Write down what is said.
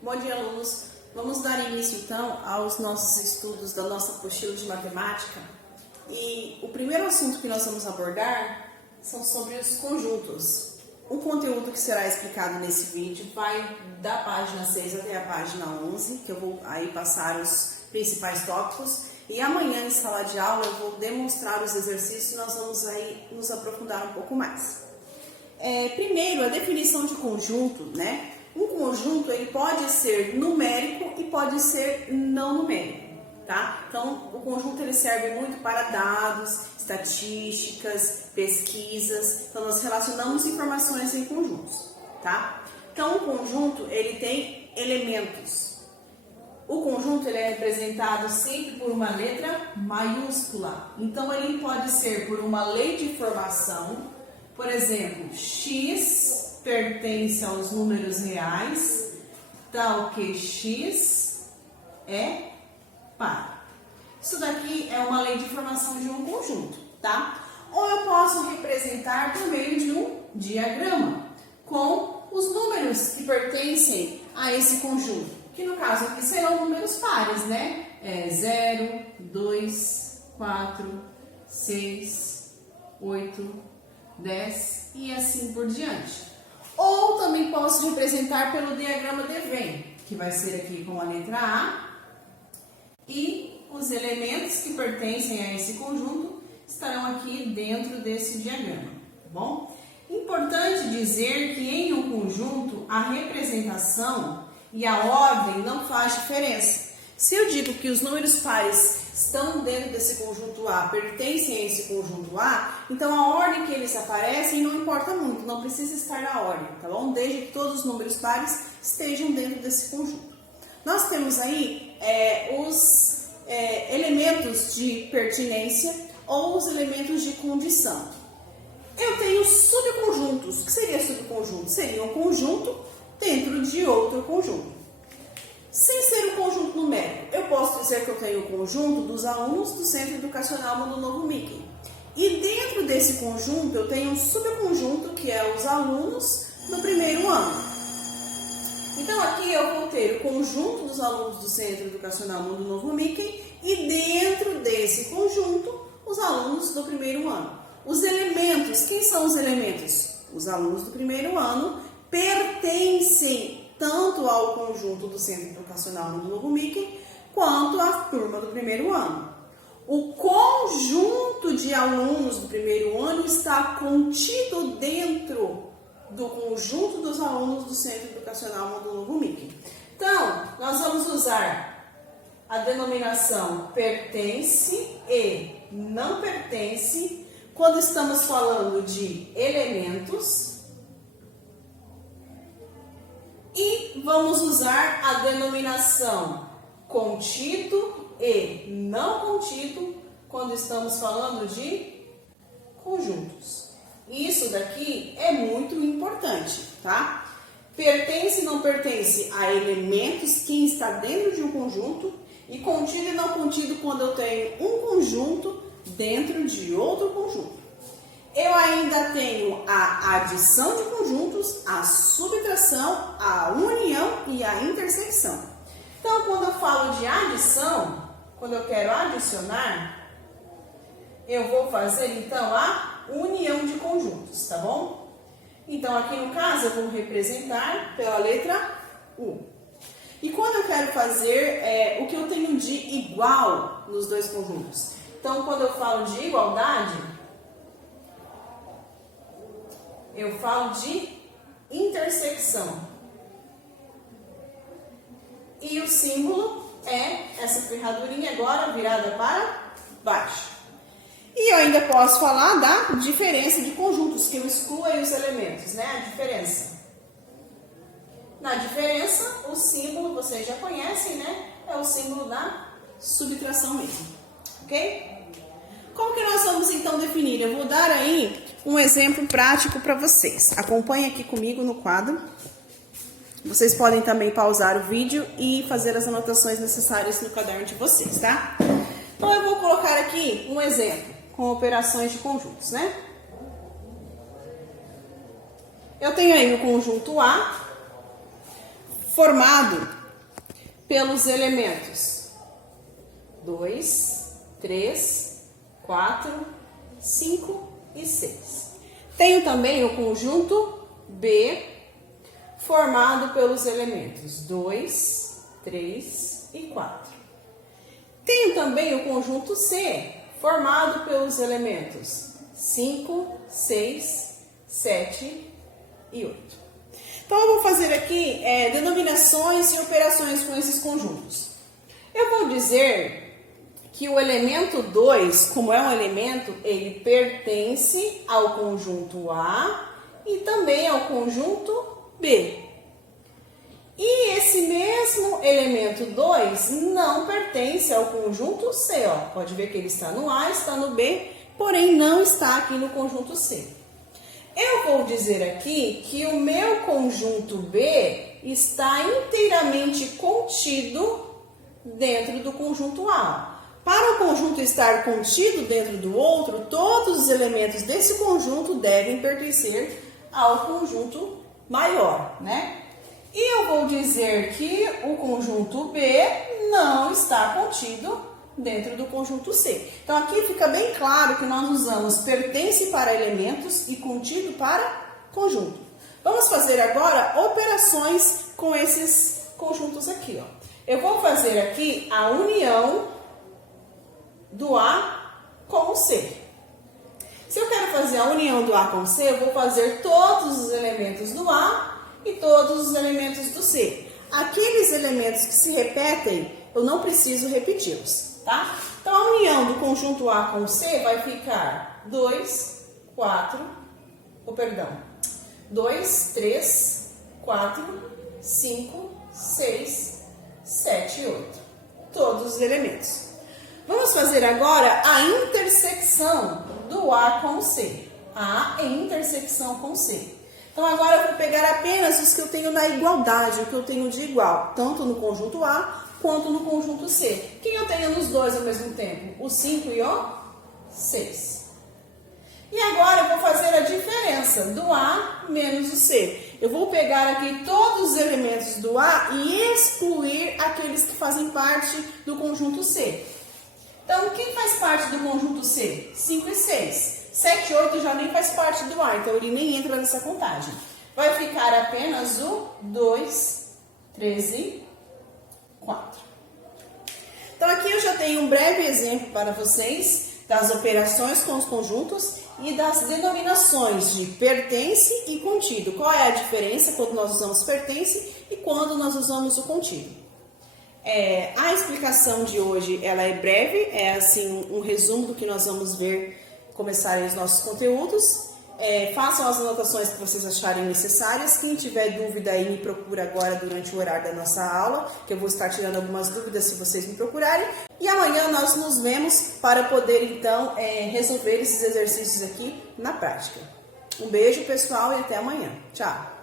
Bom dia, alunos. Vamos dar início, então, aos nossos estudos da nossa apostila de matemática. E o primeiro assunto que nós vamos abordar são sobre os conjuntos. O conteúdo que será explicado nesse vídeo vai da página 6 até a página 11, que eu vou aí passar os principais tópicos. E amanhã, em sala de aula, eu vou demonstrar os exercícios e nós vamos aí nos aprofundar um pouco mais. Primeiro, a definição de conjunto, né? Um conjunto ele pode ser numérico e pode ser não numérico, tá? Então, o conjunto ele serve muito para dados, estatísticas, pesquisas. Então, nós relacionamos informações em conjuntos, tá? Então, o conjunto ele tem elementos. O conjunto ele é representado sempre por uma letra maiúscula. Então, ele pode ser por uma lei de formação. Por exemplo, x pertence aos números reais, tal que x é par. Isso daqui é uma lei de formação de um conjunto, tá? Ou eu posso representar por meio de um diagrama, com os números que pertencem a esse conjunto, que no caso aqui serão números pares, né? 0, 2, 4, 6, 8, 10 e assim por diante. Ou também posso representar pelo diagrama de Venn, que vai ser aqui com a letra A, e os elementos que pertencem a esse conjunto estarão aqui dentro desse diagrama, tá bom? Importante dizer que em um conjunto a representação e a ordem não faz diferença. Se eu digo que os números pares estão dentro desse conjunto A, pertencem a esse conjunto A, então a ordem que eles aparecem não importa muito, não precisa estar na ordem, tá bom? Desde que todos os números pares estejam dentro desse conjunto. Nós temos aí os elementos de pertinência ou os elementos de condição. Eu tenho subconjuntos. O que seria subconjunto? Seria um conjunto dentro de outro conjunto. Sem ser um conjunto numérico, eu posso dizer que eu tenho o conjunto dos alunos do Centro Educacional Mundo Novo Mickey. E dentro desse conjunto eu tenho um subconjunto que é os alunos do primeiro ano. Então aqui eu vou ter o conjunto dos alunos do Centro Educacional Mundo Novo Mickey e dentro desse conjunto os alunos do primeiro ano. Os elementos, quem são os elementos? Os alunos do primeiro ano pertencem tanto ao conjunto do Centro Educacional Mundo Novo Mickey, quanto à turma do primeiro ano. O conjunto de alunos do primeiro ano está contido dentro do conjunto dos alunos do Centro Educacional Mundo Novo Mickey. Então, nós vamos usar a denominação pertence e não pertence quando estamos falando de elementos. E vamos usar a denominação contido e não contido quando estamos falando de conjuntos. Isso daqui é muito importante, tá? Pertence e não pertence a elementos, quem está dentro de um conjunto, e contido e não contido quando eu tenho um conjunto dentro de outro conjunto. Eu ainda tenho a adição de conjuntos, a subtração, a união e a intersecção. Então, quando eu falo de adição, quando eu quero adicionar, eu vou fazer então a união de conjuntos, tá bom? Então, aqui no caso, eu vou representar pela letra U. E quando eu quero fazer o que eu tenho de igual nos dois conjuntos? Então, quando eu falo de igualdade, eu falo de intersecção. E o símbolo é essa ferradurinha agora virada para baixo. E eu ainda posso falar da diferença de conjuntos, que eu excluo aí os elementos, né? A diferença. Na diferença, o símbolo, vocês já conhecem, né? É o símbolo da subtração mesmo. Ok? Como que nós vamos então definir? Eu vou dar aí um exemplo prático para vocês. Acompanhe aqui comigo no quadro. Vocês podem também pausar o vídeo e fazer as anotações necessárias no caderno de vocês, tá? Então eu vou colocar aqui um exemplo com operações de conjuntos, né? Eu tenho aí o conjunto A formado pelos elementos 2, 3, 4, 5 e 6. Tenho também o conjunto B, formado pelos elementos 2, 3 e 4. Tenho também o conjunto C, formado pelos elementos 5, 6, 7 e 8. Então, eu vou fazer aqui denominações e operações com esses conjuntos. Eu vou dizer que o elemento 2, como é um elemento, ele pertence ao conjunto A e também ao conjunto B. E esse mesmo elemento 2 não pertence ao conjunto C. Ó. Pode ver que ele está no A, está no B, porém não está aqui no conjunto C. Eu vou dizer aqui que o meu conjunto B está inteiramente contido dentro do conjunto A. Para o conjunto estar contido dentro do outro, todos os elementos desse conjunto devem pertencer ao conjunto maior, né? E eu vou dizer que o conjunto B não está contido dentro do conjunto C. Então, aqui fica bem claro que nós usamos pertence para elementos e contido para conjunto. Vamos fazer agora operações com esses conjuntos aqui, ó. Eu vou fazer aqui a união do A com o C. Se eu quero fazer a união do A com o C, eu vou fazer todos os elementos do A e todos os elementos do C. Aqueles elementos que se repetem, eu não preciso repeti-los, tá? Então, a união do conjunto A com o C vai ficar 2, 3, 4, 5, 6, 7 e 8. Todos os elementos. Vamos fazer agora a intersecção do A com o C. A em intersecção com C. Então, agora eu vou pegar apenas os que eu tenho na igualdade, o que eu tenho de igual, tanto no conjunto A quanto no conjunto C. Quem eu tenho nos dois ao mesmo tempo? O 5 e o 6. E agora eu vou fazer a diferença do A menos o C. Eu vou pegar aqui todos os elementos do A e excluir aqueles que fazem parte do conjunto C. Então, quem faz parte do conjunto C? 5 e 6. 7 e 8 já nem faz parte do A, então ele nem entra nessa contagem. Vai ficar apenas o 2, 3 e 4. Então, aqui eu já tenho um breve exemplo para vocês das operações com os conjuntos e das denominações de pertence e contido. Qual é a diferença quando nós usamos pertence e quando nós usamos o contido? A explicação de hoje ela é breve, é assim um resumo do que nós vamos ver começarem os nossos conteúdos. Façam as anotações que vocês acharem necessárias. Quem tiver dúvida aí me procura agora durante o horário da nossa aula, que eu vou estar tirando algumas dúvidas se vocês me procurarem. E amanhã nós nos vemos para poder então resolver esses exercícios aqui na prática. Um beijo, pessoal, e até amanhã. Tchau!